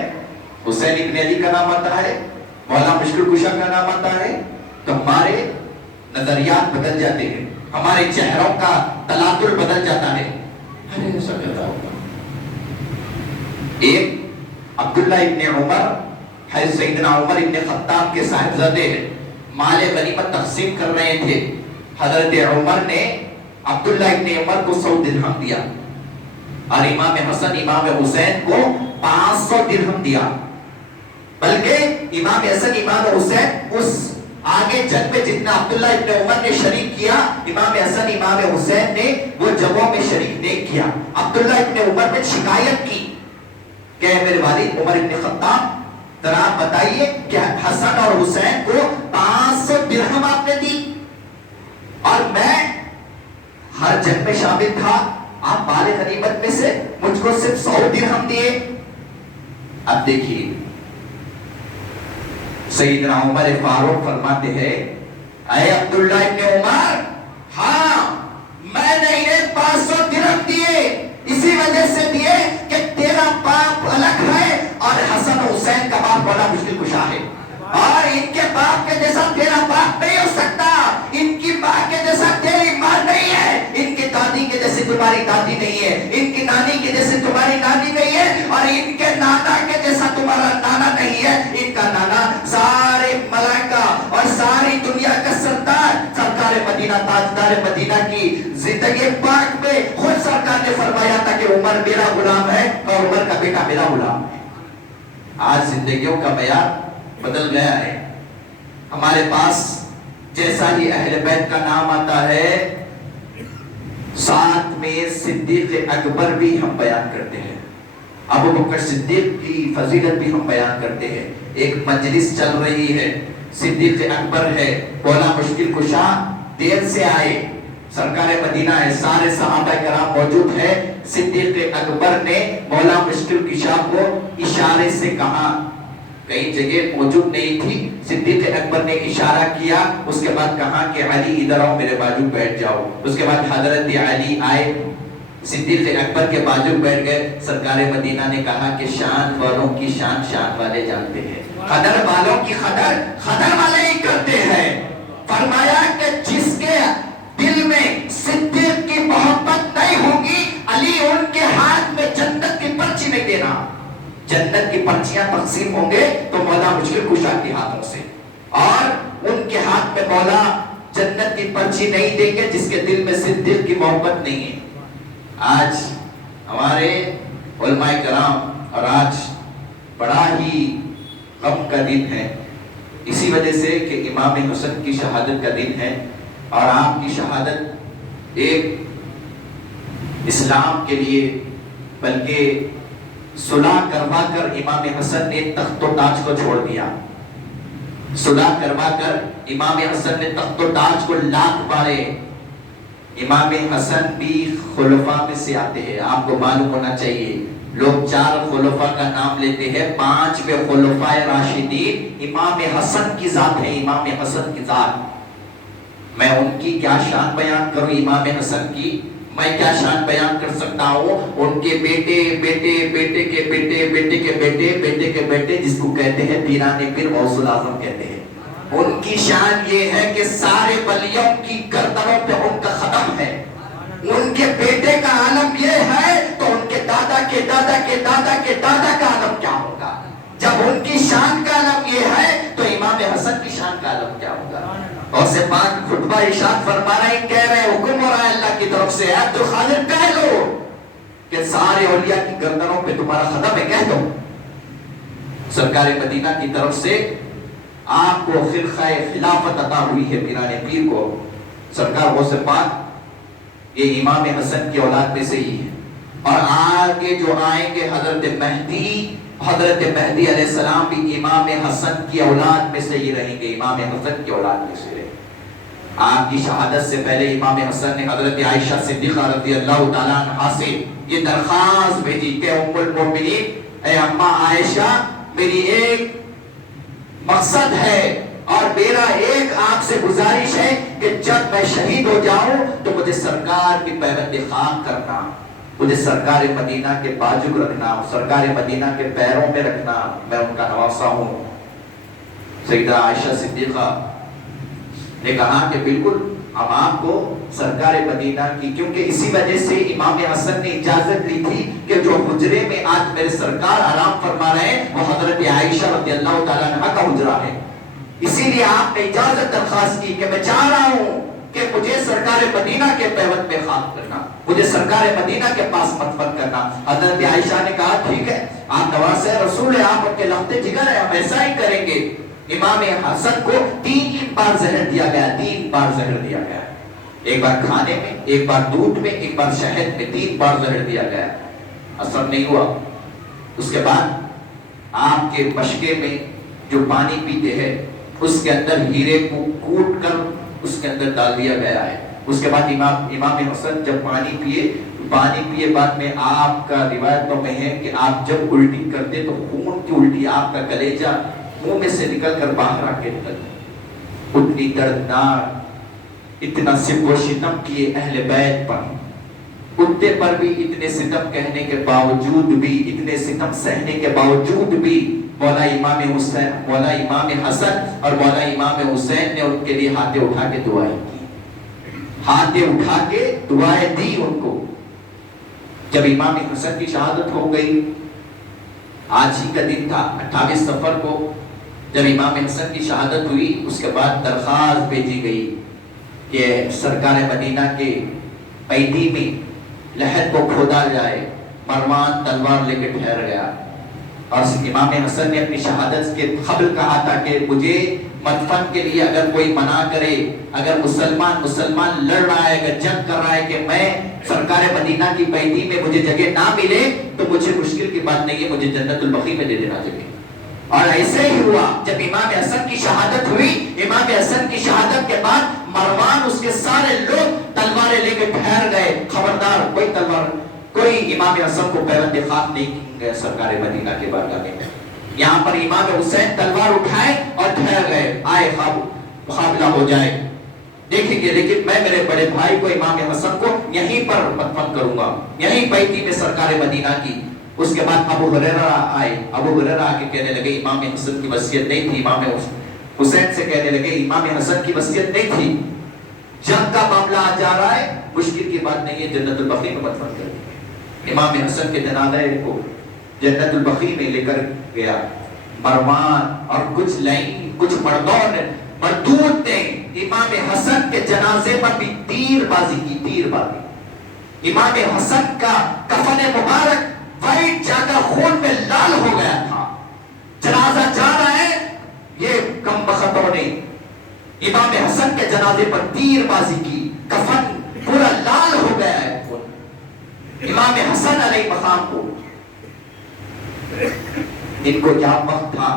حسین ابن علی کا نام آتا ہے، مولا مشکل کشا کا نام آتا ہے، تو ہمارے نظریات بدل جاتے ہیں، ہمارے چہروں کا تلاتل بدل جاتا ہے. ارے ایسا کہتا ہوگا. ایک عبداللہ ابن عمر ہے، سیدنا عمر ابن خطاب کے صاحبزادے ہیں، مال غنیمت تقسیم کر رہے تھے. حضرت عمر نے عبداللہ ابن عمر کو 100 درہم دیا اور امام حسن امام حسین کو 500 درہم دیا. بلکہ امام حسن امام حسین اس آگے جنگ میں جتنا عبداللہ ابن عمر نے شریک کیا، امام حسن امام حسین نے وہ جگہوں میں شریک نہیں کیا۔ عبداللہ ابن عمر نے شکایت کی کہ میرے والد عمر ابن خطاب، ذرا آپ بتائیے کہ حسن اور حسین کو 500 درہم آپ نے دی اور میں ہر جنگ میں شامل تھا، آپ مال غنیمت میں سے مجھ کو صرف 100 درہم دیے۔ اب دیکھیے سیدنا عمر فاروق فرماتے ہیں، اے عبداللہ ابن عمر، ہاں میں نے انہیں 500 درہم دیے، اسی وجہ سے دیے کہ تیرا باپ الگ ہے اور حسن حسین کا باپ بڑا مشکل کشا ہے، اور ان کے باپ کے جیسا تیرا باپ نہیں ہو سکتا، ان کی ماں کے جیسا تیری ماں نہیں ہے، ان کی دادی کے جیسے تمہاری دادی نہیں ہے، ان کی نانی کے جیسے تمہاری نانی نہیں ہے، اور ان کے نانا کے جیسا تمہارا نانا نہیں ہے۔ ان کا نانا سارے ملائکہ اور ساری دنیا کا سردار، سرکار مدینہ، تاجدار مدینہ کی زندگی پاک میں خود سرکار نے فرمایا تھا کہ عمر میرا غلام ہے اور عمر کا بیٹا میرا غلام ہے۔ آج زندگیوں کا معیار بدل گیا ہے، ہمارے پاس جیسا ہی اہل بیت کا نام آتا ہے ساتھ میں صدیق اکبر بھی ہم بیان کرتے ہیں، ابو بکر صدیق کی فضیلت بھی ہم بیان کرتے ہیں۔ ایک مجلس چل رہی ہے، صدیق اکبر ہے، مولا مشکل کشا دیر سے آئے، سرکار مدینہ ہے، سارے صحابہ کرام موجود ہے، صدیق اکبر نے مولا مشکل کشا کو اشارے سے کہا، کئی جگہ موجود نہیں تھی، صدیق اکبر نے اشارہ کیا، اس کے بعد کہا کہ علی ادھر آؤ میرے بازو بیٹھ جاؤ، اس کے بعد حضرت علی آئے، صدیق اکبر کے بازو بیٹھ گئے، سرکار مدینہ نے کہا کہ شان والوں کی شان شان والے جانتے ہیں، قدر والوں کی قدر قدر والے ہی کرتے ہیں۔ فرمایا کہ جس کے دل میں صدیق کی محبت نہیں ہوگی، علی ان کے ہاتھ میں جنت کی پرچی نہیں دینا، جنت کی پرچیاں تقسیم ہوں گے تو مولا مشکل کشا کے ہاتھوں سے، اور ان کے ہاتھ میں مولا جنت کی پرچی نہیں دیں گے جس کے دل میں صدیق کی محبت نہیں ہے۔ آج ہمارے علماء کرام، اور آج بڑا ہی غم کا دن ہے، اسی وجہ سے کہ امام حسن کی شہادت کا دن ہے، اور آپ کی شہادت ایک اسلام کے لیے بلکہ صلح کروا کر امام حسن نے تخت و تاج کو چھوڑ دیا، صلح کروا کر امام حسن نے تخت و تاج کو لاکھ مارے۔ امام حسن بھی خلفاء میں سے آتے ہیں، آپ کو معلوم ہونا چاہیے، لوگ 4 خلفاء کا نام لیتے ہیں، 5 خلفاء راشدین امام حسن کی ذات ہے، امام حسن کی ذات۔ میں ان کی کیا شان بیان کروں، امام حسن کی میں کیا شان بیان کر سکتا ہوں، ان کے بیٹے بیٹے بیٹے کے بیٹے بیٹے کے بیٹے بیٹے کے بیٹے، جس کو کہتے ہیں پیران پیر غوث الاعظم کہتے ہیں، ان کی شان یہ ہے کہ سارے ولیوں کی گردنوں پہ ان کا ختم ہے، ان کے بیٹے کا عالم یہ ہے تو ان کے دادا کے دادا کے دادا کے دادا کا عالم کیا ہوگا، جب ان کی شان کا عالم یہ ہے تو امام حسن کی شان کا عالم کیا ہوگا۔ اور سے پاک خطبہ ارشاد فرما رہے ہیں، کہہ رہے حکم ہو رہا ہے اللہ کی طرف سے، عبد القادر کہہ لو کہ سارے اولیاء کی گردنوں پہ تمہارا ختم ہے، کہہ دو۔ سرکار مدینہ کی طرف سے آپ کو خرقہ خلافت عطا ہوئی ہے، پیران پیر کو، سرکار غوث پاک یہ امام حسن کی اولاد میں سے ہی ہے، اور آگے جو آئیں گے حضرت مہدی علیہ السلام بھی امام حسن کی اولاد میں سے ہی رہیں گے، امام حسن کی اولاد میں سے رہیں گے۔ آپ کی شہادت سے پہلے امام حسن نے حضرت عائشہ صدیقہ رضی اللہ تعالیٰ عنہا سے یہ درخواست بھیجی کہ ام المؤمنین، اے اماں عائشہ، میری ایک مقصد ہے اور میرا ایک آپ سے گزارش ہے کہ جب میں شہید ہو جاؤں تو مجھے سرکار کی پیوند خاک کرنا، مجھے سرکار مدینہ کے بازو رکھنا، سرکار مدینہ کے پیروں میں رکھنا، میں ان کا نواسا ہوں۔ سیدہ عائشہ صدیقہ نے کہا کہ بالکل ہم آپ کو سرکار مدینہ کی، کیونکہ اسی وجہ سے امام حسن نے اجازت لی تھی کہ جو حجرے میں آج میرے سرکار آرام فرما رہے ہیں وہ حضرت عائشہ رضی اللہ تعالیٰ عنہا کا حجرہ ہے، اسی لیے آپ نے اجازت درخواست کی کہ میں چاہ رہا ہوں کہ مجھے سرکار مدینہ کے پیوند میں خاک کرنا، مجھے سرکار مدینہ کے پاس مدفن کرنا۔ حضرت عائشہ نے کہا ٹھیک ہے، آپ نواسہ رسول ہیں، آپ ان کے لخت جگر ہیں، ہم ایسا ہی کریں گے۔ امام حسن کو 3 بار زہر دیا گیا، 3 بار زہر دیا گیا، ایک بار کھانے میں، ایک بار دودھ میں، ایک بار شہد میں، 3 بار زہر دیا گیا، اثر نہیں ہوا۔ اس کے بعد آپ کے مشقے میں جو پانی پیتے ہیں اس کے اندر ہیرے کو کوٹ کر اس کے اندر ڈال دیا گیا ہے۔ اس کے بعد امام حسن جب پانی پیے بعد میں آپ کا روایتوں میں ہے کہ آپ جب الٹی کرتے تو خون کی الٹی آپ کا کلیجہ منہ میں سے نکل کر باہر آ کے نکلتا، اتنی دردناک، اتنا سب و شتم کیے اہل بیت پر، اتنے پر بھی اتنے ستم کہنے کے باوجود بھی، اتنے ستم سہنے کے باوجود بھی مولا امام حسن اور مولا امام حسین نے ان کے لیے ہاتھیں اٹھا کے دعائیں کی، ہاتھیں اٹھا کے دعائیں دی ان کو۔ جب امام حسن کی شہادت ہو گئی، آج ہی کا دن تھا 28 صفر کو، جب امام حسن کی شہادت ہوئی اس کے بعد درخواست بھیجی گئی کہ سرکار مدینہ کے قیدی میں لحد کو کھودا جائے۔ مروان تلوار لے کے ٹھہر گیا اور امام حسن نے اپنی شہادت کے قبل کہا تھا کہ مجھے مدفن کے لیے اگر کوئی منع کرے، اگر مسلمان لڑ رہا ہے، اگر جنگ کر رہا ہے کہ میں سرکار مدینہ کی قیدی میں مجھے جگہ نہ ملے تو مجھے مشکل کی بات نہیں ہے، مجھے جنت البقیع میں دے دینا جگہ۔ اور ایسے ہی ہوا، جب امام حسن کی شہادت ہوئی، امام حسن کی شہادت کے بعد مروان اس کے سارے لوگ تلواریں لے کے ٹھہر گئے، خبردار کوئی امام حسن کو پیوند خاک نہیں گئے سرکار مدینہ کے بارگاہ میں۔ یہاں پر امام حسین تلوار اٹھائے اور ٹھہر گئے، آئے مقابلہ ہو جائے، دیکھیں گے، لیکن میں میرے بڑے بھائی کو امام حسن کو یہیں پر مدفن کروں گا، یہیں بیتی میں سرکار مدینہ کی۔ اس کے بعد ابو ہریرہ آئے، ابو ہریرہ آ کے کہنے لگے امام حسن کی وصیت نہیں تھی، امام حسین سے کہنے لگے امام حسن کی وصیت نہیں تھی، جنگ کا معاملہ آ جا رہا ہے، مشکل کی بات نہیں ہے، جنت البقیع میں مدفن کر دیں۔ امام حسن کے جنازے کو جنت البقیع میں لے کر گیا مروان اور کچھ مردود نے امام حسن کے جنازے پر بھی تیر بازی کی۔ امام حسن کا کفن مبارک وائٹ جا کر خون میں لال ہو گیا تھا، جنازہ جا رہا ہے، یہ کم بختوں نے امام حسن کے جنازے پر تیر بازی کی، کفن پورا لال ہو گیا ہے امام حسن علیہ مقام کو۔ ان کو کیا وقت تھا،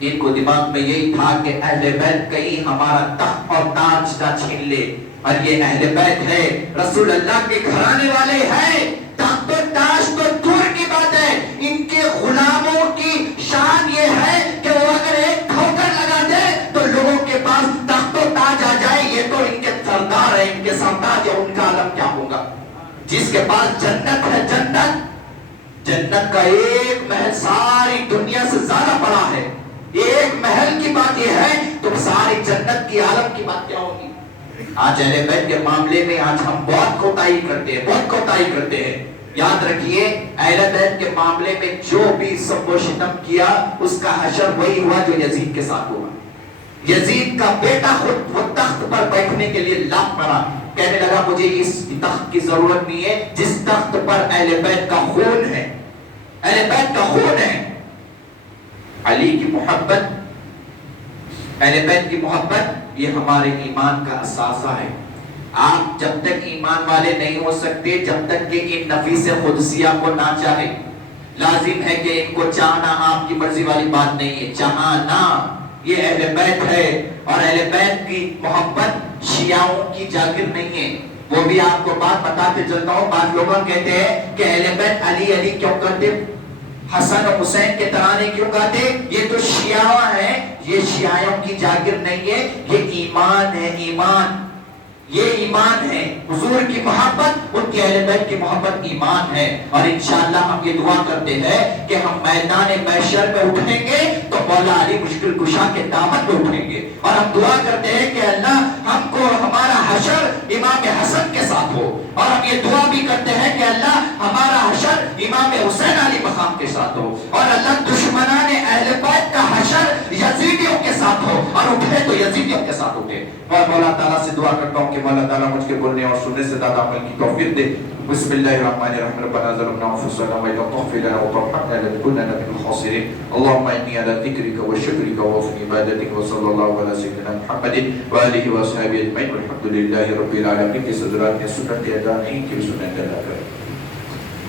ان کو دماغ میں یہی تھا کہ اہل بیت کہیں ہمارا تخت اور تاج نہ چھین لے، اور یہ اہل بیت ہے، رسول اللہ کے گھرانے والے ہیں، تخت و تاج تو دور کی بات ہے، ان کے غلاموں کی شان یہ ہے کہ وہ اگر ایک ٹھوکر لگا دے تو لوگوں کے پاس تخت و تاج آ جائے، یہ تو ان کے سردار ہیں، ان کے سرتاج ہے، ان کا عالم کیا ہوگا۔ جس کے پاس جنت ہے، جنت کا ایک محل ساری دنیا سے زیادہ بڑا ہے، ایک محل کی بات یہ ہے تو ساری جنت کی عالم کی بات کیا ہوگی۔ آج اہل بیت کے معاملے میں آج ہم بہت کوتاہی کرتے ہیں، یاد رکھیے اہل بیت کے معاملے میں جو بھی سب و شتم کیا اس کا حشر وہی ہوا جو یزید کے ساتھ ہوا۔ یزید کا بیٹا خود وہ تخت پر بیٹھنے کے لیے لاپ پڑا، کہنے لگا مجھے اس تخت کی ضرورت نہیں ہے جس تخت پر اہل بیت کا خون ہے، اہل بیت کا خون ہے۔ علی کی محبت، اہل بیت کی محبت یہ ہمارے ایمان کا اثاثہ ہے۔ آپ جب تک ایمان والے نہیں ہو سکتے جب تک کہ ان نفیس قدسیہ کو نہ چاہے۔ لازم ہے کہ ان کو چاہنا آپ کی مرضی والی بات نہیں ہے، چاہنا یہ اہل بیت ہے، اور اہل بیت کی محبت شیعوں کی جاگیر نہیں ہے۔ وہ بھی آپ کو بات بتاتے چلتا ہوں، بعض لوگ کہتے ہیں کہ اہل بیت علی علی کیوں کرتے، حسن و حسین کے ترانے کیوں گاتے، یہ تو شیعہ ہیں، یہ شیعوں کی جاگیر نہیں ہے، یہ ایمان ہے، ایمان، یہ ایمان ہے۔ حضور کی محبت، ان کے اہل بیت کی محبت ایمان ہے، اور انشاءاللہ ہم یہ دعا کرتے ہیں کہ ہم میدان محشر میں اٹھیں گے تو مولا علی مشکل کشا کے دامن میں اٹھیں گے، اور ہم دعا کرتے ہیں کہ اللہ ہم کو ہمارا حشر امام حسن کے ساتھ ہو، اور ہم یہ دعا بھی کرتے ہیں کہ اللہ ہمارا حشر امام حسین علی مقام کے ساتھ ہو، اور اللہ دشمنان اہل بیت کا حشر یزیدیوں کے ساتھ ہو اور اٹھے تو یزیدیوں کے ساتھ اٹھے. اور مولا تعالیٰ سے دعا کرتا ہوں کہ مولا تعالیٰ مجھ کے بولنے اور سننے سے زیادہ عمل کی توفیق دے. بسم اللہ الرحمن الرحیم. ربنا ظلمنا انفسنا وان لم تغفر لنا وترحمنا لنكونن من الخاسرين. اللهم اني على ذكرك وشكرك وحسن عبادتك وصلى الله على سيدنا محمد واله واصحابه اجمعين والحمد لله رب العالمين. کی حضرات نے سنت ادا نہیں کی، سنت ادا کریں.